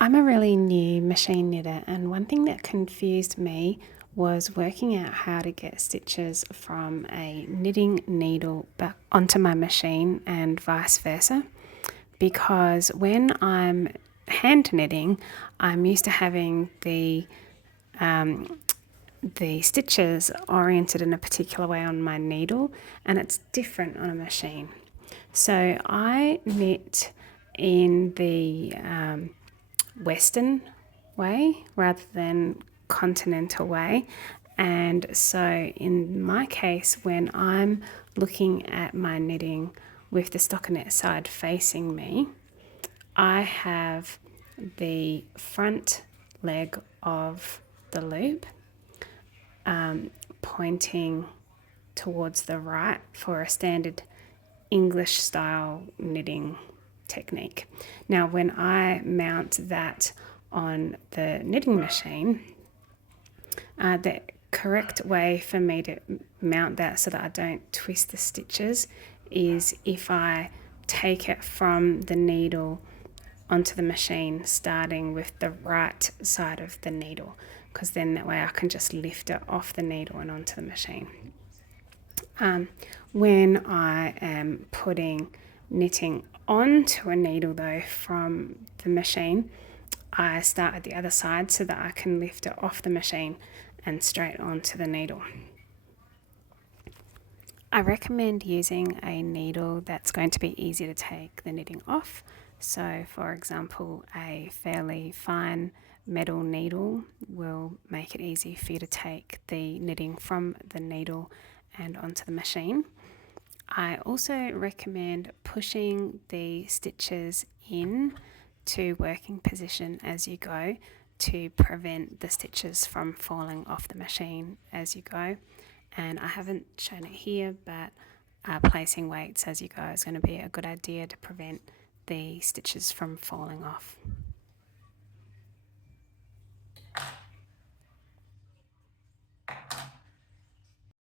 I'm a really new machine knitter, and one thing that confused me was working out how to get stitches from a knitting needle back onto my machine and vice versa. Because when I'm hand knitting, I'm used to having the stitches oriented in a particular way on my needle, and it's different on a machine. So I knit in the Western way rather than continental way. And so in my case, when I'm looking at my knitting with the stockinette side facing me, I have the front leg of the loop pointing towards the right for a standard English style knitting technique. Now, when I mount that on the knitting machine, the correct way for me to mount that so that I don't twist the stitches is if I take it from the needle onto the machine, starting with the right side of the needle, because then that way I can just lift it off the needle and onto the machine. When I am putting knitting onto a needle though from the machine, I start at the other side so that I can lift it off the machine and straight onto the needle. I recommend using a needle that's going to be easy to take the knitting off. So for example, a fairly fine metal needle will make it easy for you to take the knitting from the needle and onto the machine. I also recommend pushing the stitches in to working position as you go to prevent the stitches from falling off the machine as you go. And I haven't shown it here, but placing weights as you go is going to be a good idea to prevent the stitches from falling off.